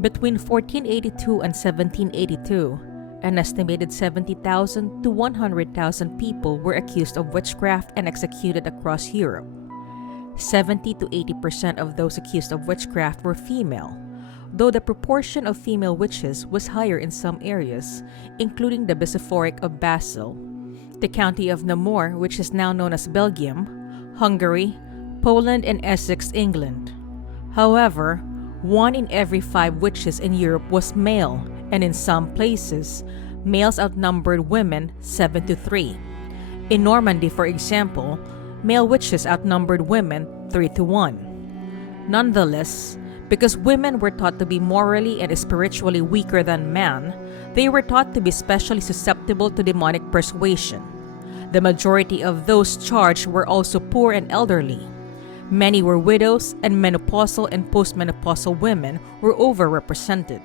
Between 1482 and 1782, an estimated 70,000 to 100,000 people were accused of witchcraft and executed across Europe. 70 to 80% of those accused of witchcraft were female, though the proportion of female witches was higher in some areas, including the bishopric of Basel, the county of Namur, which is now known as Belgium, Hungary, Poland, and Essex, England. However, 1 in every 5 witches in Europe was male, and in some places, males outnumbered women 7 to 3. In Normandy, for example, male witches outnumbered women 3 to 1. Nonetheless, because women were taught to be morally and spiritually weaker than men, they were taught to be especially susceptible to demonic persuasion. The majority of those charged were also poor and elderly. Many were widows, and menopausal and postmenopausal women were overrepresented.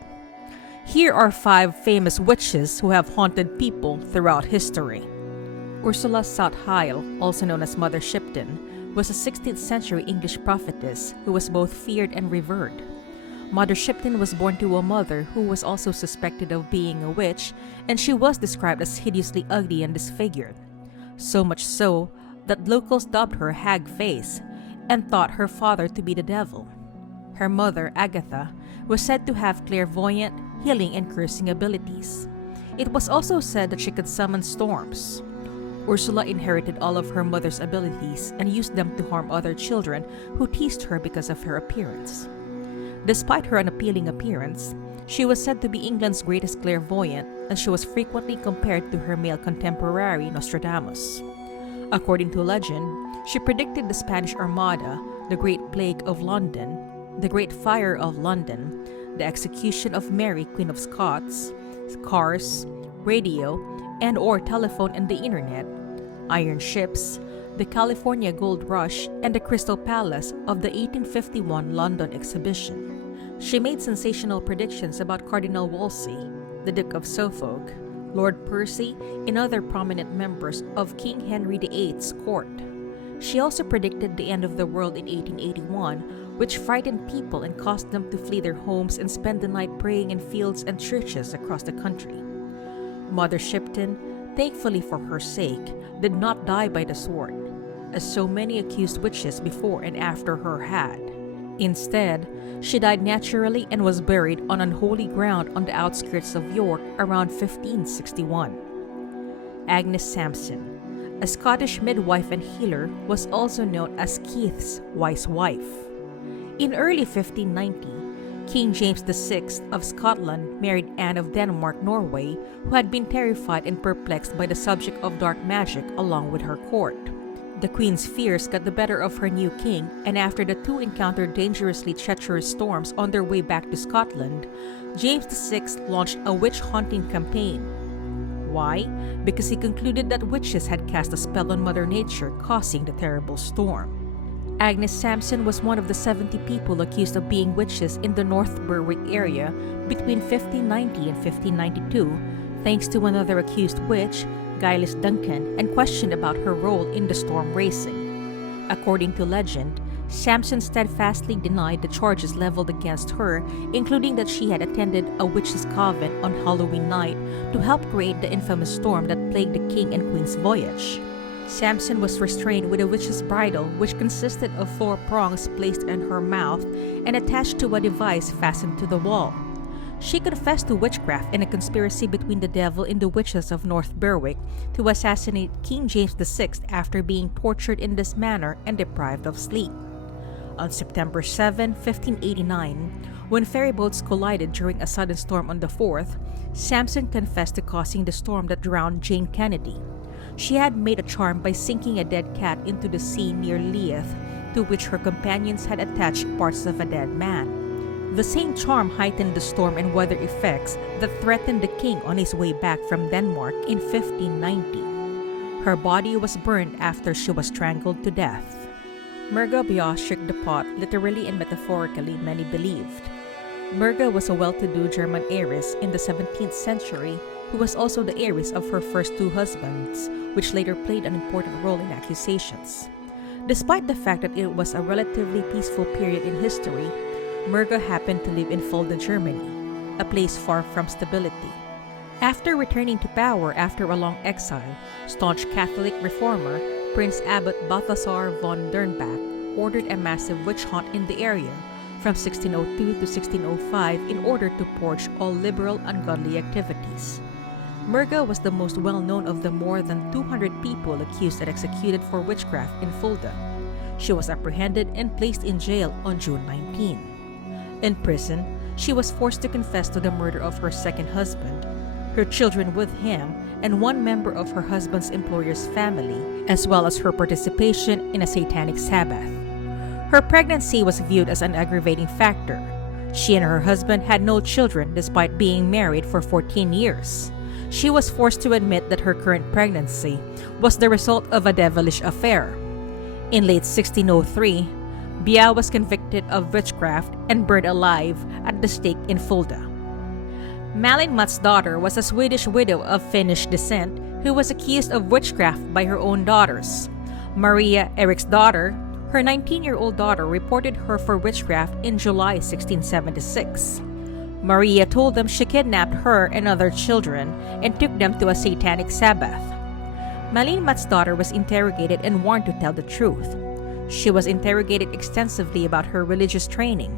Here are 5 famous witches who have haunted people throughout history. Ursula Southeil, also known as Mother Shipton, was a 16th century English prophetess who was both feared and revered. Mother Shipton was born to a mother who was also suspected of being a witch, and she was described as hideously ugly and disfigured. So much so that locals dubbed her Hag Face and thought her father to be the devil. Her mother, Agatha, was said to have clairvoyant, healing, and cursing abilities. It was also said that she could summon storms. Ursula inherited all of her mother's abilities and used them to harm other children who teased her because of her appearance. Despite her unappealing appearance, she was said to be England's greatest clairvoyant, and she was frequently compared to her male contemporary Nostradamus. According to legend, she predicted the Spanish Armada, the Great Plague of London, the Great Fire of London, the execution of Mary, Queen of Scots, cars, radio, and/or telephone and the internet, iron ships, the California Gold Rush, and the Crystal Palace of the 1851 London exhibition. She made sensational predictions about Cardinal Wolsey, the Duke of Suffolk, Lord Percy, and other prominent members of King Henry VIII's court. She also predicted the end of the world in 1881, which frightened people and caused them to flee their homes and spend the night praying in fields and churches across the country. Mother Shipton, thankfully for her sake, did not die by the sword, as so many accused witches before and after her had. Instead, she died naturally and was buried on unholy ground on the outskirts of York around 1561. Agnes Sampson, a Scottish midwife and healer, was also known as Keith's wise wife. In early 1590, King James VI of Scotland married Anne of Denmark-Norway, who had been terrified and perplexed by the subject of dark magic along with her court. The queen's fears got the better of her new king, and after the two encountered dangerously treacherous storms on their way back to Scotland, James VI launched a witch-hunting campaign. Why? Because he concluded that witches had cast a spell on Mother Nature, causing the terrible storm. Agnes Sampson was one of the 70 people accused of being witches in the North Berwick area between 1590 and 1592, thanks to another accused witch, Giles Duncan, and questioned about her role in the storm racing. According to legend, Sampson steadfastly denied the charges leveled against her, including that she had attended a witches' coven on Halloween night to help create the infamous storm that plagued the king and queen's voyage. Sampson was restrained with a witch's bridle, which consisted of 4 prongs placed in her mouth and attached to a device fastened to the wall. She confessed to witchcraft and a conspiracy between the devil and the witches of North Berwick to assassinate King James VI after being tortured in this manner and deprived of sleep. On September 7, 1589, when ferry boats collided during a sudden storm on the 4th, Sampson confessed to causing the storm that drowned Jane Kennedy. She had made a charm by sinking a dead cat into the sea near Leith, to which her companions had attached parts of a dead man. The same charm heightened the storm and weather effects that threatened the king on his way back from Denmark in 1590. Her body was burned after she was strangled to death. Merga shook the pot, literally and metaphorically, many believed. Merga was a well-to-do German heiress in the 17th century who was also the heiress of her first 2 husbands, which later played an important role in accusations. Despite the fact that it was a relatively peaceful period in history, Merga happened to live in Fulda, Germany, a place far from stability. After returning to power after a long exile, staunch Catholic reformer Prince Abbot Balthasar von Dernbach ordered a massive witch hunt in the area from 1602 to 1605 in order to purge all liberal ungodly activities. Merga was the most well-known of the more than 200 people accused and executed for witchcraft in Fulda. She was apprehended and placed in jail on June 19. In prison, she was forced to confess to the murder of her second husband, her children with him, and one member of her husband's employer's family, as well as her participation in a satanic Sabbath. Her pregnancy was viewed as an aggravating factor. She and her husband had no children despite being married for 14 years. She was forced to admit that her current pregnancy was the result of a devilish affair. In late 1603, Bia was convicted of witchcraft and burned alive at the stake in Fulda. Malin Matsdotter was a Swedish widow of Finnish descent who was accused of witchcraft by her own daughters. Maria, Eric's daughter, her 19-year-old daughter reported her for witchcraft in July 1676. Maria told them she kidnapped her and other children and took them to a satanic Sabbath. Malin Matsdotter was interrogated and warned to tell the truth. She was interrogated extensively about her religious training.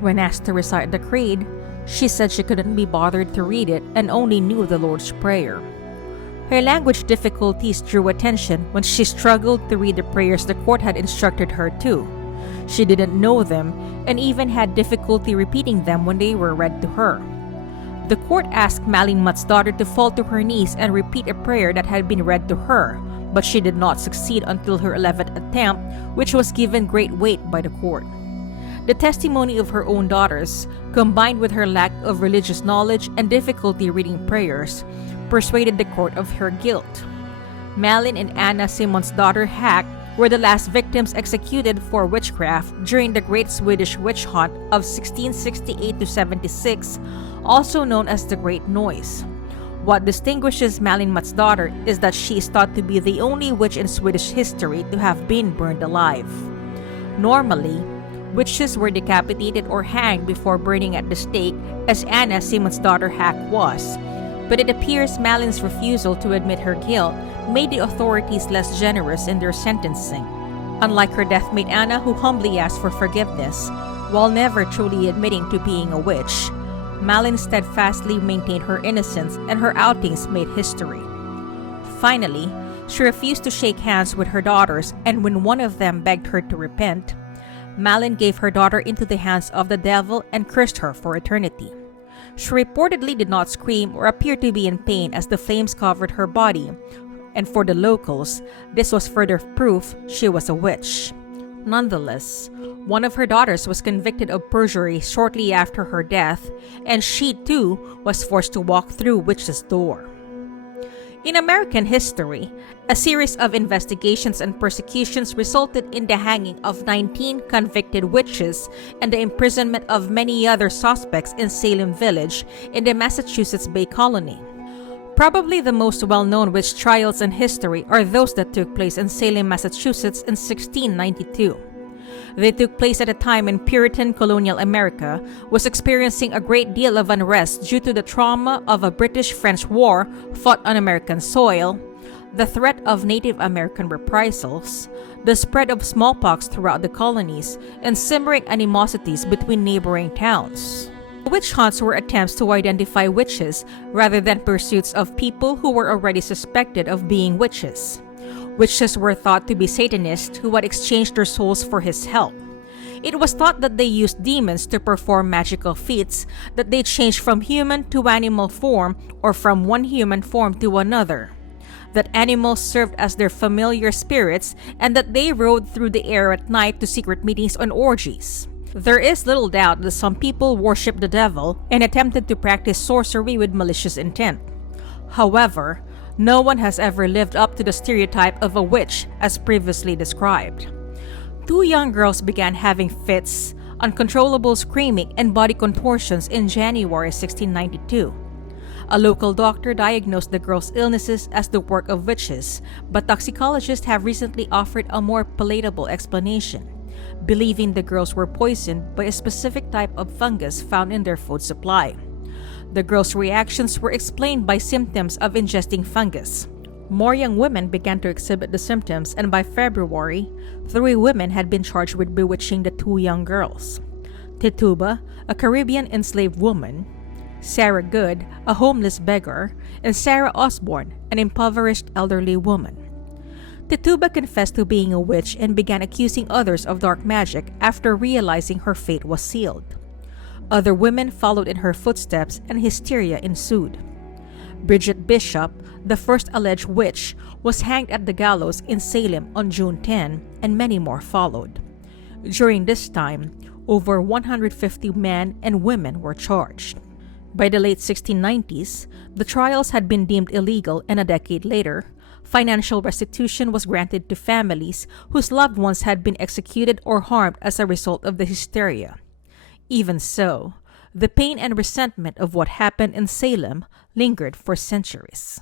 When asked to recite the creed, she said she couldn't be bothered to read it and only knew the Lord's Prayer. Her language difficulties drew attention when she struggled to read the prayers the court had instructed her to. She didn't know them and even had difficulty repeating them when they were read to her. The court asked Malin Matsdotter to fall to her knees and repeat a prayer that had been read to her, but she did not succeed until her 11th attempt, which was given great weight by the court. The testimony of her own daughters, combined with her lack of religious knowledge and difficulty reading prayers, persuaded the court of her guilt. Malin and Anna Simonsdotter Hack were the last victims executed for witchcraft during the Great Swedish Witch Hunt of 1668 to 76, also known as the Great Noise. What distinguishes Malin Matsdotter is that she is thought to be the only witch in Swedish history to have been burned alive. Normally, witches were decapitated or hanged before burning at the stake, as Anna Simonsdotter Hack was, but it appears Malin's refusal to admit her guilt made the authorities less generous in their sentencing. Unlike her deathmate Anna, who humbly asked for forgiveness, while never truly admitting to being a witch, Malin steadfastly maintained her innocence and her outings made history. Finally, she refused to shake hands with her daughters, and when one of them begged her to repent, Malin gave her daughter into the hands of the devil and cursed her for eternity. She reportedly did not scream or appear to be in pain as the flames covered her body, and for the locals, this was further proof she was a witch. Nonetheless, one of her daughters was convicted of perjury shortly after her death, and she too was forced to walk through witch's door. In American history, a series of investigations and persecutions resulted in the hanging of 19 convicted witches and the imprisonment of many other suspects in Salem Village in the Massachusetts Bay Colony. Probably the most well-known witch trials in history are those that took place in Salem, Massachusetts in 1692. They took place at a time when Puritan colonial America was experiencing a great deal of unrest due to the trauma of a British-French war fought on American soil, the threat of Native American reprisals, the spread of smallpox throughout the colonies, and simmering animosities between neighboring towns. Witch hunts were attempts to identify witches rather than pursuits of people who were already suspected of being witches. Witches were thought to be Satanists who had exchanged their souls for his help. It was thought that they used demons to perform magical feats, that they changed from human to animal form or from one human form to another, that animals served as their familiar spirits, and that they rode through the air at night to secret meetings and orgies. There is little doubt that some people worshipped the devil and attempted to practice sorcery with malicious intent. However, no one has ever lived up to the stereotype of a witch as previously described. 2 young girls began having fits, uncontrollable screaming, and body contortions in January 1692. A local doctor diagnosed the girls' illnesses as the work of witches, but toxicologists have recently offered a more palatable explanation. believing the girls were poisoned by a specific type of fungus found in their food supply. The girls' reactions were explained by symptoms of ingesting fungus. More young women began to exhibit the symptoms, and by February, 3 women had been charged with bewitching the 2 young girls. Tituba, a Caribbean enslaved woman, Sarah Good, a homeless beggar, and Sarah Osborne, an impoverished elderly woman. Tituba confessed to being a witch and began accusing others of dark magic after realizing her fate was sealed. Other women followed in her footsteps and hysteria ensued. Bridget Bishop, the first alleged witch, was hanged at the gallows in Salem on June 10, and many more followed. During this time, over 150 men and women were charged. By the late 1690s, the trials had been deemed illegal, and a decade later, financial restitution was granted to families whose loved ones had been executed or harmed as a result of the hysteria. Even so, the pain and resentment of what happened in Salem lingered for centuries.